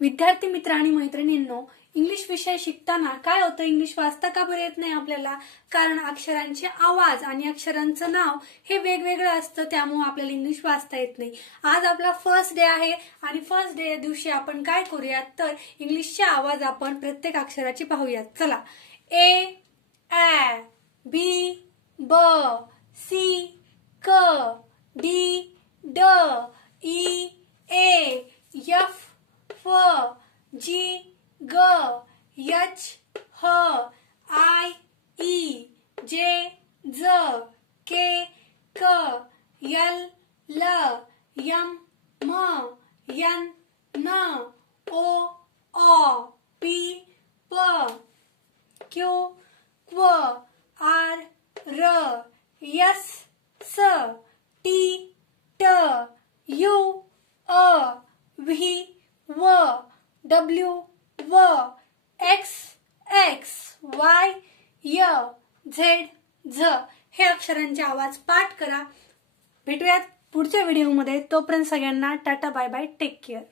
विद्यार्थी मित्र आणि मैत्रिणींनो, इंग्लिश विषय शिकताना काय होतं, इंग्लिश वाचता का बरं येत नाही आपल्याला? कारण अक्षरांचे आवाज आणि अक्षरांचं नाव हे वेगवेगळं असतं, त्यामुळे आपल्याला इंग्लिश वाचता येत नाही. आज आपला फर्स्ट डे आहे आणि फर्स्ट डे दिवशी आपण काय करूयात तर इंग्लिशचे आवाज आपण प्रत्येक अक्षराची पाहूयात. चला. ए, ॲ, बी, ब, सी, क, डी, ड, ई, ए, एफ, फ, जी, ग, एच, ह, आय, ई, जे, ज, के, क, एल, ल, एम, म, एन, न, ओ, ऑ, पी, प, क्यू, क्व, आर, र, एस, स, टी, ट, यू, अ, व्ही, व, डब्ल्यू, व, एक्स, एक्स, वाय, य, झेड, झ हे अक्षरांचे आवाज पाठ करा. भेटूयात पुढच्या व्हिडिओमध्ये. तोपर्यंत सगळ्यांना टाटा, बाय बाय, टेक केअर.